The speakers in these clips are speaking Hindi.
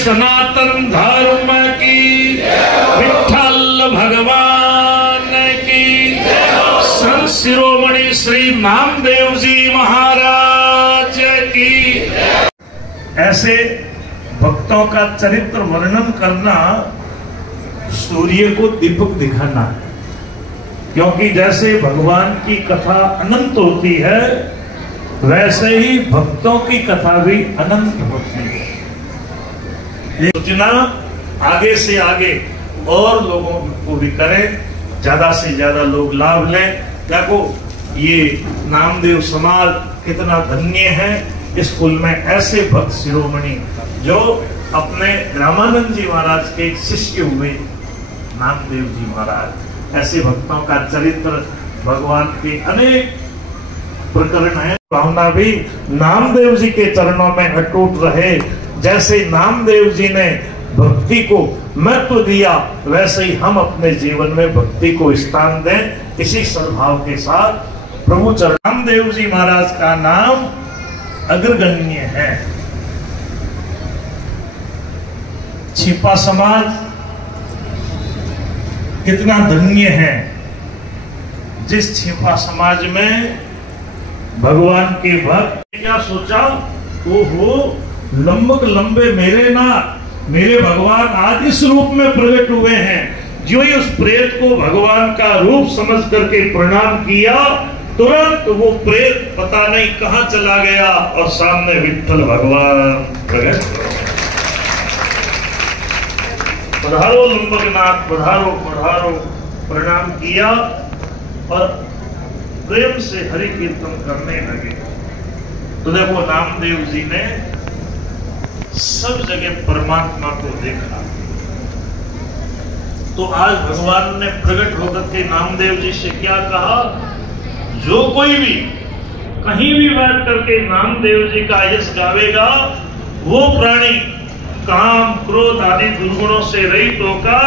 सनातन धर्म की, विठ्ठल भगवान की, संत शिरोमणि श्री नामदेव जी महाराज की। ऐसे भक्तों का चरित्र वर्णन करना सूर्य को दीपक दिखाना है, क्योंकि जैसे भगवान की कथा अनंत होती है वैसे ही भक्तों की कथा भी अनंत होती है। ये सूचना आगे से आगे और लोगों को भी करें, ज्यादा से ज्यादा लोग लाभ लें। देखो ये नामदेव समाज कितना धन्य है, इस कुल में ऐसे भक्त शिरोमणि जो अपने रामानंद जी महाराज के शिष्य हुए नामदेव जी महाराज। ऐसे भक्तों का चरित्र भगवान के अनेक प्रकरण है। भावना भी नामदेव जी के चरणों में अटूट रहे। जैसे नामदेव जी ने भक्ति को महत्व दिया वैसे ही हम अपने जीवन में भक्ति को स्थान दें। इसी सद्भाव के साथ प्रभु चरण नामदेव जी महाराज का नाम अग्रगण्य है। छिपा समाज कितना धन्य है, जिस छिपा समाज में भगवान के भक्त क्या सोचा, वो हो लंबक लंबे मेरे भगवान आज इस रूप में प्रकट हुए हैं। जो ही उस प्रेत को भगवान का रूप समझ करके प्रणाम किया, तुरंत वो प्रेत पता नहीं कहां चला गया और सामने विठ्ठल भगवान प्रकट। पधारो लंबकनाथ, पधारो पधारो, प्रणाम किया और प्रेम से हरि कीर्तन करने लगे। तो देखो नामदेव जी ने सब जगह परमात्मा को देखा। तो आज भगवान ने प्रकट होकर के नामदेव जी से क्या कहा, जो कोई भी कहीं भी बैठ करके नामदेव जी का यश गावेगा, वो प्राणी काम क्रोध आदि दुर्गुणों से रहित होकर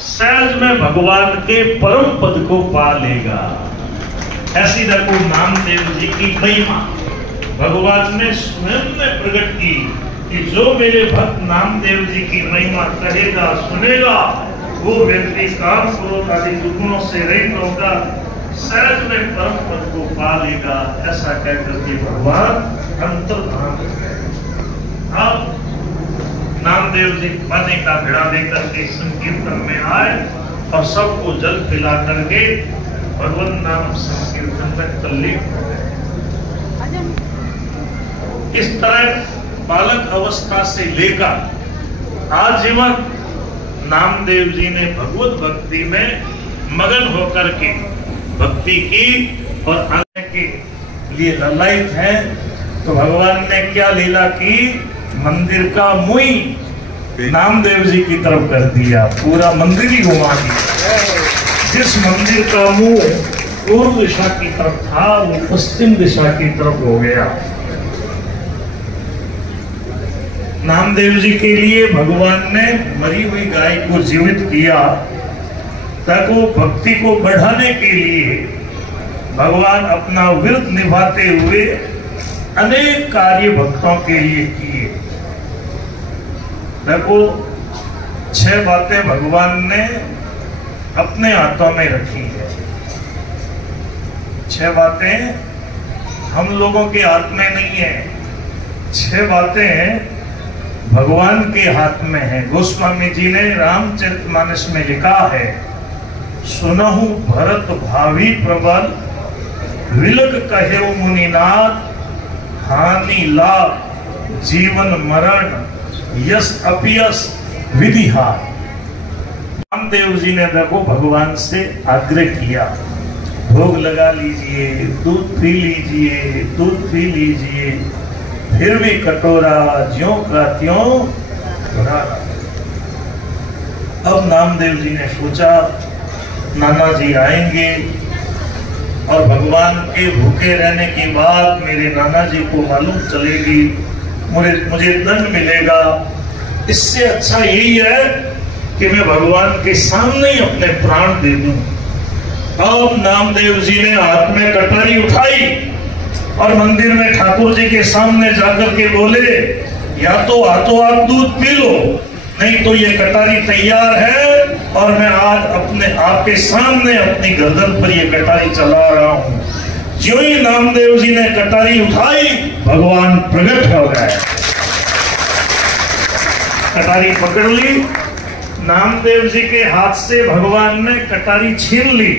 सहज में भगवान के परम पद को पा लेगा। ऐसी देखो नामदेव जी की महिमा भगवान ने स्वयं में प्रकट की कि जो मेरे भक्त नामदेव जी की महिमा कहेगा सुनेगा, वो व्यक्ति काम क्रोध आदि दुर्गुणों से रहित होगा, सहज में परम पद को पा लेगा। ऐसा कहकर के भगवान अंतर्धान है। अब नामदेव जी पानी का घड़ा लेकर के संकीर्तन में आए और सबको जल पिला करके भगवान नाम संकीर्तन में तल्लीन हो गए। इस तरह बालक अवस्था से लेकर आजीवन नामदेव जी ने भगवत भक्ति में मगन होकर के भक्ति की और आने के लिए ललायित है। तो भगवान ने क्या लीला की, मंदिर का मुंह नामदेव जी की तरफ कर दिया, पूरा मंदिर ही घुमा दिया। जिस मंदिर का मुंह पूर्व दिशा की तरफ था वो पश्चिम दिशा की तरफ हो गया। नामदेव जी के लिए भगवान ने मरी हुई गाय को जीवित किया, ताकि भक्ति को बढ़ाने के लिए भगवान अपना व्रत निभाते हुए अनेक कार्य भक्तों के लिए किए। देखो 6 बातें भगवान ने अपने हाथों में रखी है। 6 बातें हम लोगों के हाथ में नहीं है, 6 बातें भगवान के हाथ में है। गोस्वामी जी ने रामचरितमानस में लिखा है, सुनहु भरत भावी प्रबल, विलक कहे मुनिनाथ, हानि लाभ जीवन मरण, यश अपयश विधिहार। रामदेव जी ने देखो भगवान से आग्रह किया, भोग लगा लीजिए, दूध पी लीजिए, दूध पी लीजिए, फिर भी कटोरा ज्यों का त्यों भरा। अब नामदेव जी ने सोचा नाना जी आएंगे और भगवान के भूखे रहने की बात मेरे नाना जी को मालूम चलेगी, मुझे दंड मिलेगा। इससे अच्छा यही है कि मैं भगवान के सामने ही अपने प्राण दे दूं। अब नामदेव जी ने हाथ में कटारी उठाई और मंदिर में ठाकुर जी के सामने जाकर के बोले, या तो हाथों हाथ दूध पी लो, नहीं तो ये कटारी तैयार है और मैं आज अपने आपके सामने अपनी गर्दन पर ये कटारी चला रहा हूं। ज्यों ही नामदेव जी ने कटारी उठाई, भगवान प्रकट हो गए। कटारी पकड़ ली, नामदेव जी के हाथ से भगवान ने कटारी छीन ली।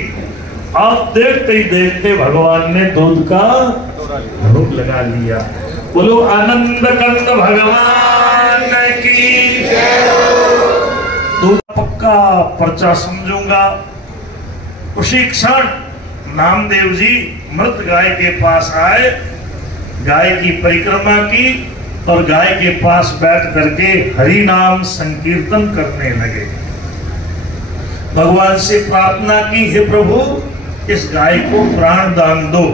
आप देखते ही देखते भगवान ने दूध का भोग लगा लिया। बोलो आनंद कंद भगवान की। दूध पक्का पर्चा समझूंगा। उसी क्षण नामदेव जी मृत गाय के पास आए, गाय की परिक्रमा की और गाय के पास बैठ करके हरि नाम संकीर्तन करने लगे। भगवान से प्रार्थना की, हे प्रभु इस गाय को प्राण दान दो।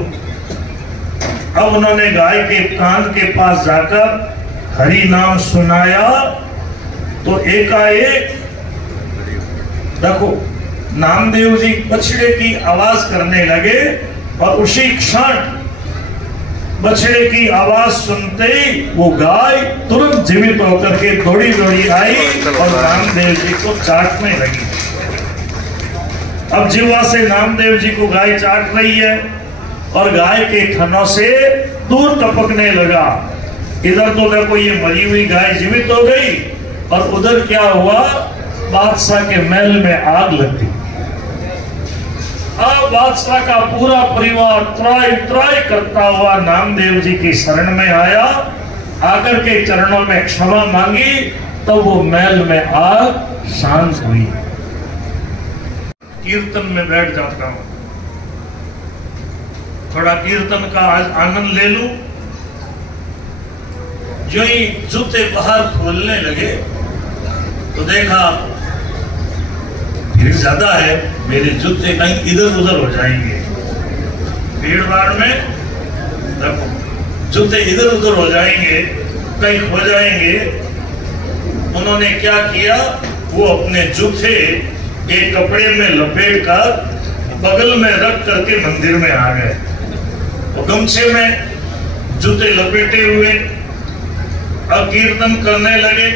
अब उन्होंने गाय के कान के पास जाकर हरि नाम सुनाया तो एकाएक देखो नामदेव जी बछड़े की आवाज करने लगे और उसी क्षण बछड़े की आवाज सुनते ही वो गाय तुरंत जीवित होकर के दौड़ी दौड़ी आई और नामदेव जी को चाटने लगी। अब जीवा से नामदेव जी को गाय चाट रही है और गाय के थनों से दूध टपकने लगा। इधर तो देखो ये मरी हुई गाय जीवित हो गई और उधर क्या हुआ, बादशाह के महल में आग लग गई। अब बादशाह का पूरा परिवार त्राई त्राई करता हुआ नामदेव जी की शरण में आया, आकर के चरणों में क्षमा मांगी, तो वो महल में आग शांत हुई। कीर्तन में बैठ जाता हूं, थोड़ा कीर्तन का आज आनंद ले लूं। जो ही जूते बाहर खोलने लगे तो देखा भीड़ ज्यादा है, मेरे जूते कहीं इधर उधर हो जाएंगे। भीड़ भाड़ में देखो जूते इधर उधर हो जाएंगे, कहीं खो जाएंगे। उन्होंने क्या किया, वो अपने जूते एक कपड़े में लपेट कर बगल में रख करके मंदिर में आ गए। वो गमछे में जूते लपेटे हुए अब कीर्तन करने लगे।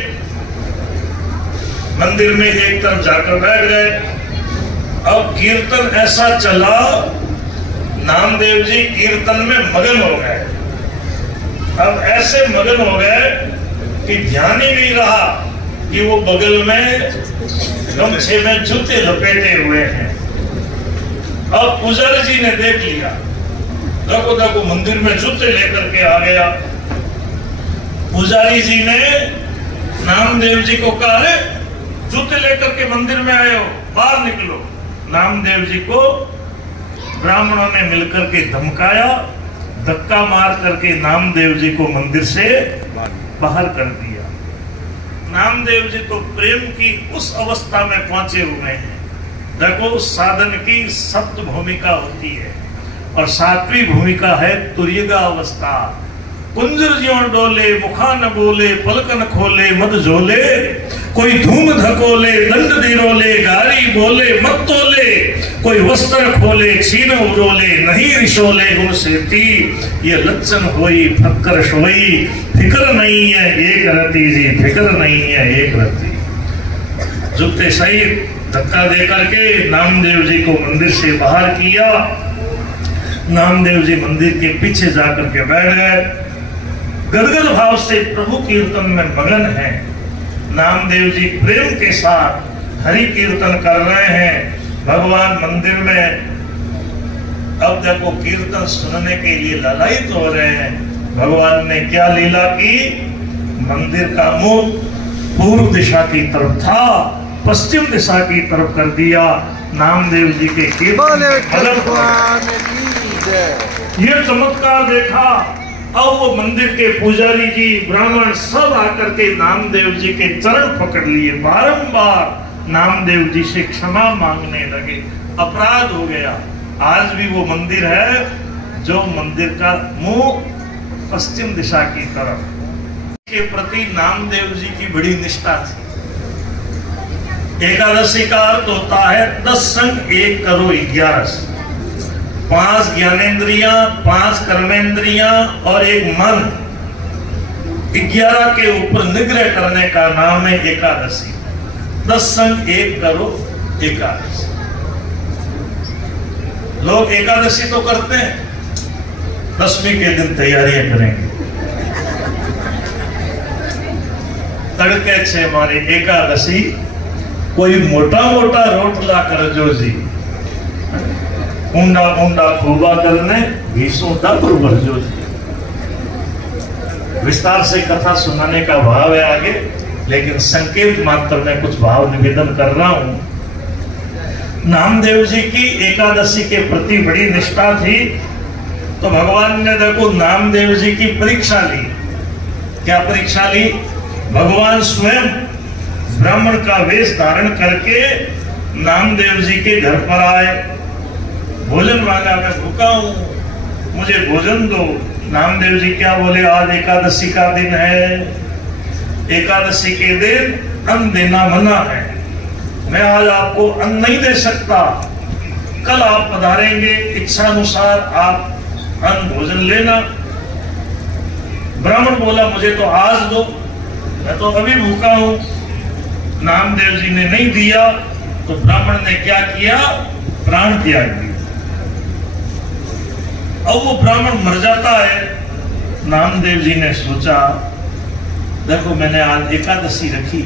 मंदिर में एक तरफ जाकर बैठ गए। अब कीर्तन ऐसा चला, नामदेव जी कीर्तन में मगन हो गए। अब ऐसे मगन हो गए कि ध्यान ही नहीं रहा कि वो बगल में गमछे में जूते लपेटे हुए हैं। अब पुजारी जी ने देख लिया, देखो देखो मंदिर में जूते लेकर के आ गया। पुजारी जी ने नामदेव जी को कहा, अरे जूते लेकर के मंदिर में आए हो, बाहर निकलो। नामदेव जी को ब्राह्मणों ने मिलकर के धमकाया, धक्का मार करके नामदेव जी को मंदिर से बाहर कर दिया। नामदेव जी तो प्रेम की उस अवस्था में पहुंचे हुए हैं। देखो उस साधन की सप्त भूमिका होती है और सातवीं भूमिका है तुर्यगा अवस्था। कुंजर ज्यों डोले, मुखा न बोले, पलकन खोले मत झोले, कोई धूम धकोले, दंड दिरोले, गारी बोले मत तोले, कोई वस्त्र खोले, छीन उरोले, नहीं रिशोले गुण सेती, ये लक्षण होई फक्कर सोई, फिक्र नहीं है एक रति जी, फिक्र नहीं है एक रति। जुत्ते सही धक्का दे करके नामदेव जी को मंदिर से बाहर किया। नामदेव जी मंदिर के पीछे जाकर के बैठ गए। गदगद भाव से प्रभु कीर्तन में मगन है। नामदेव जी प्रेम के साथ हरि कीर्तन कर रहे हैं। भगवान मंदिर में अब देखो कीर्तन सुनने के लिए ललायित हो रहे हैं। भगवान ने क्या लीला की, मंदिर का मुख पूर्व दिशा की तरफ था, पश्चिम दिशा की तरफ कर दिया। नामदेव जी के कीर्तन ये चमत्कार देखा। अब वो मंदिर के पुजारी जी, ब्राह्मण सब आकर के नामदेव जी के चरण पकड़ लिए, बारंबार नामदेव जी से क्षमा मांगने लगे। अपराध हो गया। आज भी वो मंदिर है जो मंदिर का मुंह पश्चिम दिशा की तरफ के प्रति नामदेव जी की बड़ी निष्ठा थी। एकादशी का अर्थ होता है 10 संग 1 करो 11। 5 ज्ञानेंद्रियां, 5 कर्मेंद्रियां और 1 मन, 11 के ऊपर निग्रह करने का नाम है एकादशी। 10 संग एक करो एकादशी। लोग एकादशी तो करते हैं, 10वीं के दिन तैयारियां करेंगे। तड़के छे मारी एकादशी, कोई मोटा मोटा रोटला कर जो जी, ऊंडा ऊंडा खूबा करने घीसोटा पर जो जी। विस्तार से कथा सुनाने का भाव है आगे, लेकिन संकेत मात्र में कुछ भाव निवेदन कर रहा हूं। नामदेव जी की एकादशी के प्रति बड़ी निष्ठा थी, तो भगवान ने देखो नामदेव जी की परीक्षा ली। क्या परीक्षा ली? भगवान स्वयं ब्राह्मण का वेश धारण करके नामदेव जी के घर पर आए। भोजन मांगा, मैं भूखा हूं, मुझे भोजन दो। नामदेव जी क्या बोले? आज एकादशी का दिन है, एकादशी के दिन अन्न देना मना है, मैं आज आपको अन्न नहीं दे सकता। कल आप पधारेंगे, इच्छा अनुसार आप अन्न भोजन लेना। ब्राह्मण बोला मुझे तो आज दो, मैं तो अभी भूखा हूं। नामदेव जी ने नहीं दिया तो ब्राह्मण ने क्या किया? प्राण त्याग दिया। अब वो ब्राह्मण मर जाता है। नामदेव जी ने सोचा, देखो मैंने आज एकादशी रखी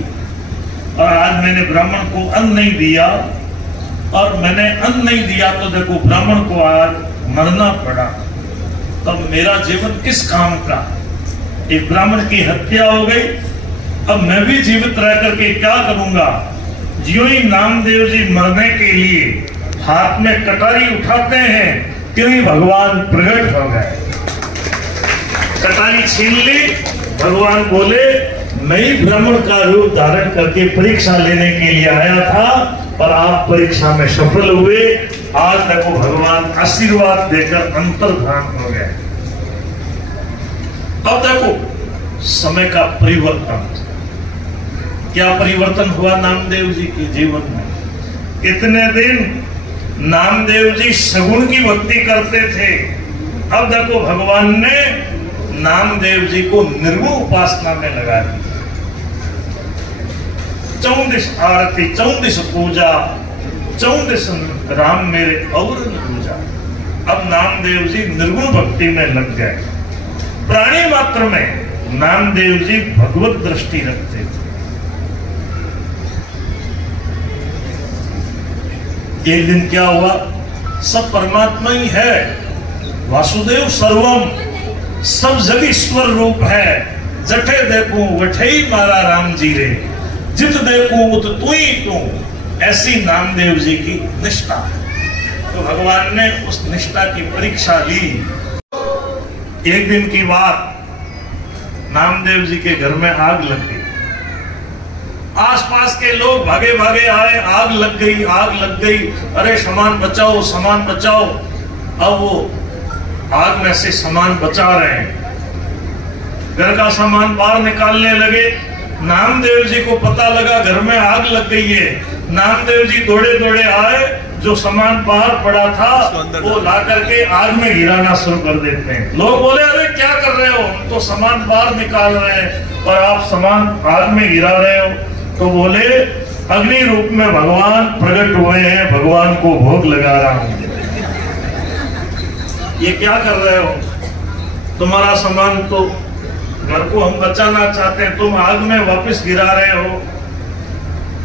और आज मैंने ब्राह्मण को अन्न नहीं दिया, और मैंने अन्न नहीं दिया तो देखो ब्राह्मण को आज मरना पड़ा, तब मेरा जीवन किस काम का? एक ब्राह्मण की हत्या हो गई, अब मैं भी जीवित रह करके क्या करूंगा? ज्यों ही नामदेव जी मरने के लिए हाथ में कटारी उठाते हैं, क्यों ही भगवान प्रकट हो गए। कटारी छीन ली, भगवान बोले मैं ही ब्राह्मण का रूप धारण करके परीक्षा लेने के लिए आया था, और आप परीक्षा में सफल हुए। आज देखो भगवान आशीर्वाद देकर अंतर्धान हो गए। अब देखो समय का परिवर्तन, क्या परिवर्तन हुआ नामदेव जी के जीवन में। इतने दिन नामदेव जी सगुण की भक्ति करते थे, अब देखो भगवान ने नामदेव जी को निर्गुण उपासना में लगा दिया। 34 आरती, 34 पूजा, 34 राम मेरे और पूजा। अब नामदेव जी निर्गुण भक्ति में लग गए। प्राणी मात्र में नामदेव जी भगवत दृष्टि रखते थे। एक दिन क्या हुआ? सब परमात्मा ही है, वासुदेव सर्वम, सब जग ईश्वर रूप है। जठे देखूं वठे ही मारा राम जी रे, जित देखूं उत तू ही तू, ऐसी नामदेव जी की निष्ठा। तो भगवान ने उस निष्ठा की परीक्षा ली। एक दिन की बात, नामदेव जी के घर में आग लग गई। आसपास के लोग भागे भागे आए, आग लग गई, आग लग गई, अरे सामान बचाओ, सामान बचाओ। अब वो आग में से सामान बचा रहे हैं, घर का सामान बाहर निकालने लगे। नामदेव जी को पता लगा घर में आग लग गई है। नामदेव जी दौड़े दौड़े आए, जो सामान बाहर पड़ा था वो ला करके आग में गिराना शुरू कर देते हैं। लोग बोले अरे क्या कर रहे हो, हम तो सामान बाहर निकाल रहे हैं और आप सामान आग में गिरा रहे हो। तो बोले अग्नि रूप में भगवान प्रकट हुए हैं, भगवान को भोग लगा रहा हूं। ये क्या कर रहे हो? तुम्हारा सामान तो घर को हम बचाना चाहते हैं, तुम आग में वापस गिरा रहे हो।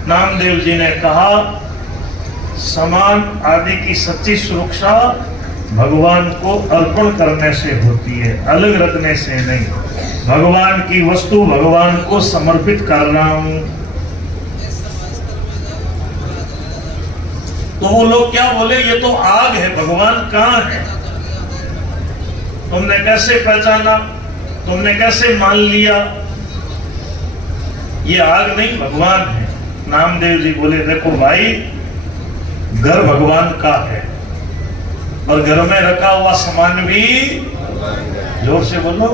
नामदेव जी ने कहा सामान आदि की सच्ची सुरक्षा भगवान को अर्पण करने से होती है, अलग रखने से नहीं। भगवान की वस्तु भगवान को समर्पित कर रहा हूं। तो वो लोग क्या बोले, ये तो आग है, भगवान कहाँ है? तुमने कैसे पहचाना, तुमने कैसे मान लिया? ये आग नहीं, भगवान है। नामदेव जी बोले देखो भाई, घर भगवान का है और घर में रखा हुआ सामान भी, जोर से बोलो,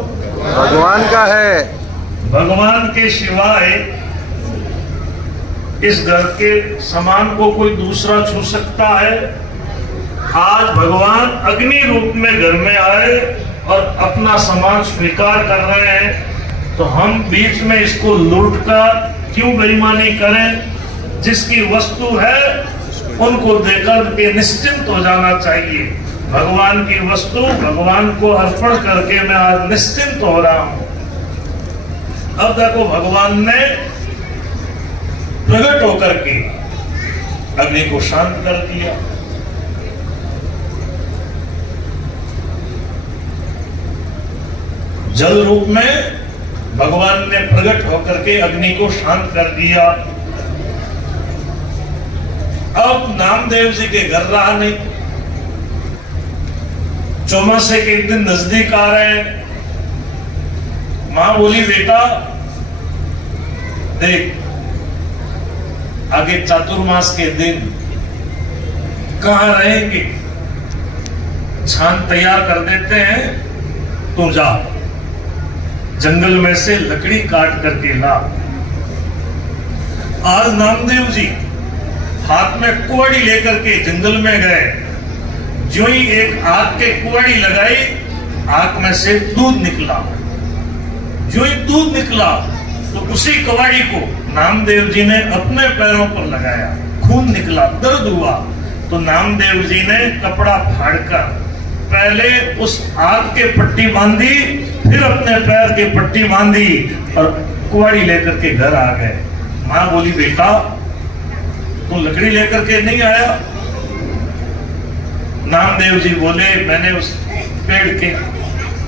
भगवान का है। भगवान के सिवाय इस घर के सामान को कोई दूसरा छू सकता है? आज भगवान अग्नि रूप में घर में आए और अपना सामान स्वीकार कर रहे हैं। तो हम बीच में इसको लूट कर क्यों बेईमानी करें? जिसकी वस्तु है उनको देकर के निश्चिंत हो जाना चाहिए। भगवान की वस्तु भगवान को अर्पण करके मैं आज निश्चिंत हो रहा हूं। अब देखो भगवान ने प्रकट होकर के अग्नि को शांत कर दिया। जल रूप में भगवान ने प्रकट होकर के अग्नि को शांत कर दिया। अब नामदेव जी के घर रहा नहीं। चौमासे के दिन नजदीक आ रहे हैं। मां बोली बेटा देख आगे चातुर्मास के दिन कहां रहेंगे, छान तैयार कर देते हैं, तू जा जंगल में से लकड़ी काट करके ला। आज नामदेव जी हाथ में कुआड़ी लेकर के जंगल में गए। जो ही एक आग के कुआड़ी लगाई, आग में से दूध निकला। जो ही दूध निकला तो उसी कुआड़ी को नामदेव जी ने अपने पैरों पर लगाया। खून निकला, दर्द हुआ तो नामदेव जी ने कपड़ा फाड़कर पहले उस आग के पट्टी बांधी, फिर अपने पैर के पट्टी बांधी और कुआड़ी लेकर के घर आ गए। मां बोली बेटा तू लकड़ी लेकर के नहीं आया? नामदेव जी बोले मैंने उस पेड़ के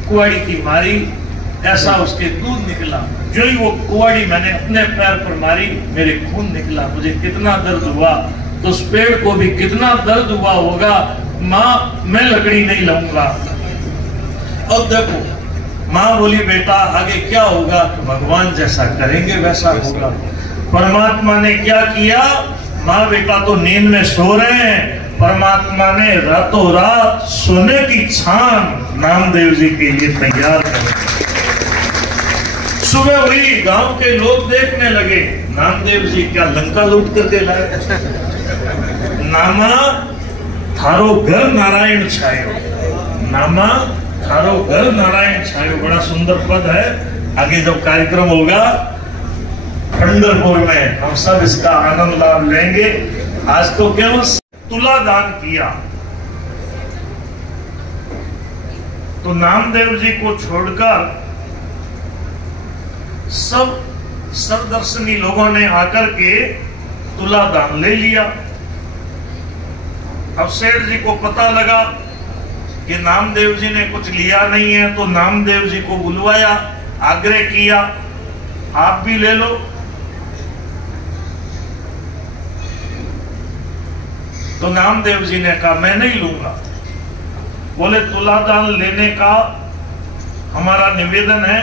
कुआड़ी की मारी, ऐसा उसके दूध निकला। जो ही वो कुआड़ी मैंने अपने पैर पर मारी, मेरे खून निकला। मुझे कितना दर्द हुआ, तो उस पेड़ को भी कितना दर्द हुआ होगा। मां मैं लकड़ी नहीं लाऊंगा। अब देखो मां बोली बेटा आगे क्या होगा? तो भगवान जैसा करेंगे वैसा होगा। परमात्मा ने क्या किया? मां बेटा तो नींद में सो रहे हैं, परमात्मा ने रातों रात सोने की छान नामदेव जी के लिए तैयार कर दी। सुबह हुई, गांव के लोग देखने लगे नामदेव जी क्या लंका लूट करके लाए। नामा थारो घर नारायण छायो, नामा थारो घर नारायण छायो। बड़ा सुंदर पद है। आगे जब कार्यक्रम होगा पंढरपुर में हम सब इसका आनंद लाभ लेंगे। आज तो केवल तुला दान किया। तो नामदेव जी को छोड़कर सब सरदर्शनी लोगों ने आकर के तुला दान ले लिया। अब सेठ जी को पता लगा कि नामदेव जी ने कुछ लिया नहीं है, तो नामदेव जी को बुलवाया, आग्रह किया आप भी ले लो। तो नामदेव जी ने कहा मैं नहीं लूंगा। बोले तुला दान लेने का हमारा निवेदन है।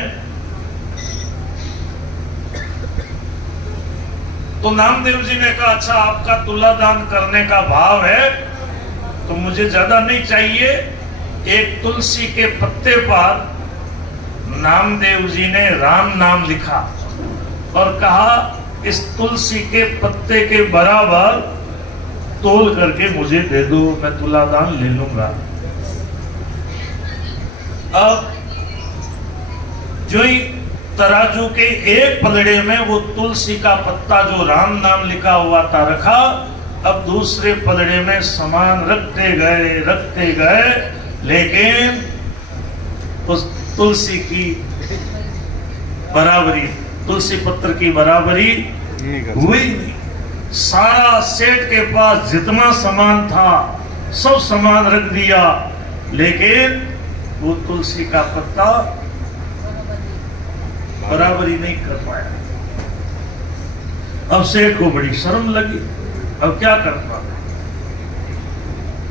तो नामदेव जी ने कहा अच्छा आपका तुला दान करने का भाव है तो मुझे ज्यादा नहीं चाहिए। एक तुलसी के पत्ते पर नामदेव जी ने राम नाम लिखा और कहा इस तुलसी के पत्ते के बराबर तोल करके मुझे दे दो, मैं तुला दान ले लूंगा। अब जो ही तराजू के एक पलड़े में वो तुलसी का पत्ता जो राम नाम लिखा हुआ था रखा। अब दूसरे पलड़े में सामान रखते गए, लेकिन उस तुलसी की बराबरी, तुलसी पत्र की बराबरी हुई नहीं। सारा सेठ के पास जितना सामान था सब सामान रख दिया, लेकिन वो तुलसी का पत्ता बराबरी नहीं कर पाया। अब सेठ को बड़ी शर्म लगी, अब क्या करता।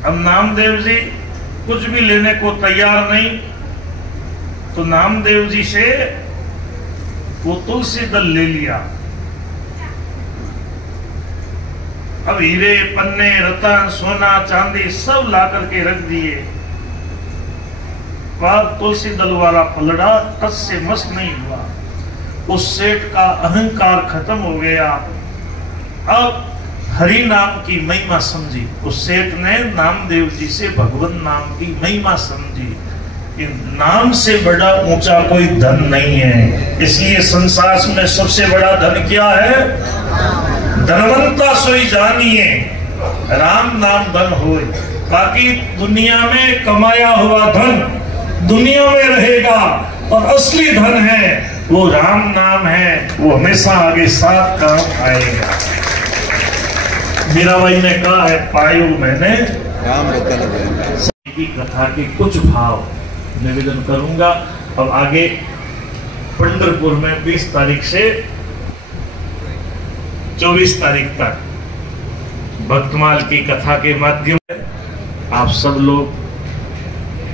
अब नामदेव जी कुछ भी लेने को तैयार नहीं, तो नामदेव जी से वो तुलसी दल ले लिया। अब हीरे पन्ने रतन सोना चांदी सब ला करके रख दिए। पर तुलसी दल वाला पलड़ा टस से मस नहीं हुआ। उस सेठ का अहंकार खत्म हो गया। अब हरि नाम की महिमा समझी। उस सेठ ने नामदेव जी से भगवान नाम की महिमा समझी कि नाम से बड़ा ऊंचा कोई धन नहीं है। इसलिए संसार में सबसे बड़ा धन क्या है? धनवंता सोई जानिए राम नाम धन होए। बाकी दुनिया में कमाया हुआ धन दुनिया में रहेगा, और असली धन है वो राम नाम है, वो हमेशा आगे साथ काम आएगा। मीराबाई ने कहा है, पायो मैंने राम रतन की कथा के कुछ भाव निवेदन करूंगा। अब आगे पंढरपुर में 20 तारीख से 24 तारीख तक भक्तमाल की कथा के माध्यम से आप सब लोग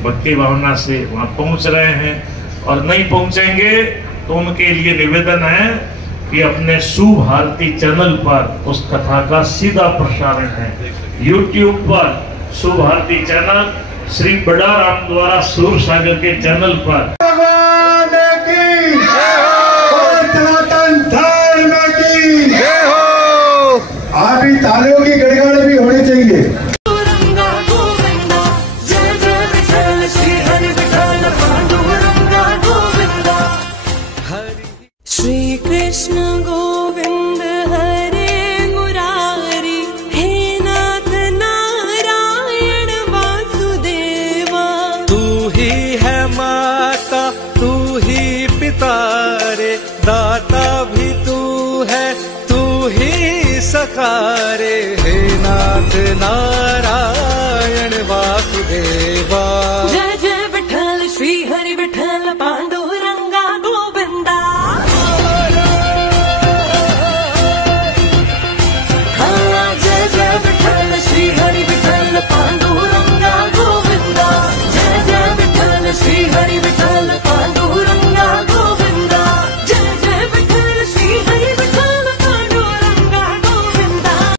भक्ति भावना से वहां पहुंच रहे हैं, और नहीं पहुंचेंगे तो उनके लिए निवेदन है कि अपने सुभारती चैनल पर उस कथा का सीधा प्रसारण है। YouTube पर सुभारती चैनल, श्री बड़ा राम द्वारा सूर सागर के चैनल पर भगवान की और सनातन धर्म की जय हो। आदि तालियों की गड़गड़ भी होनी चाहिए। श्री कृष्ण गोविंद हरे मुरारी, हे नाथ नारायण वासुदेवा। तू ही है माता, तू ही पिता रे, दाता भी तू है, तू ही सखा रे, हे नाथ नारायण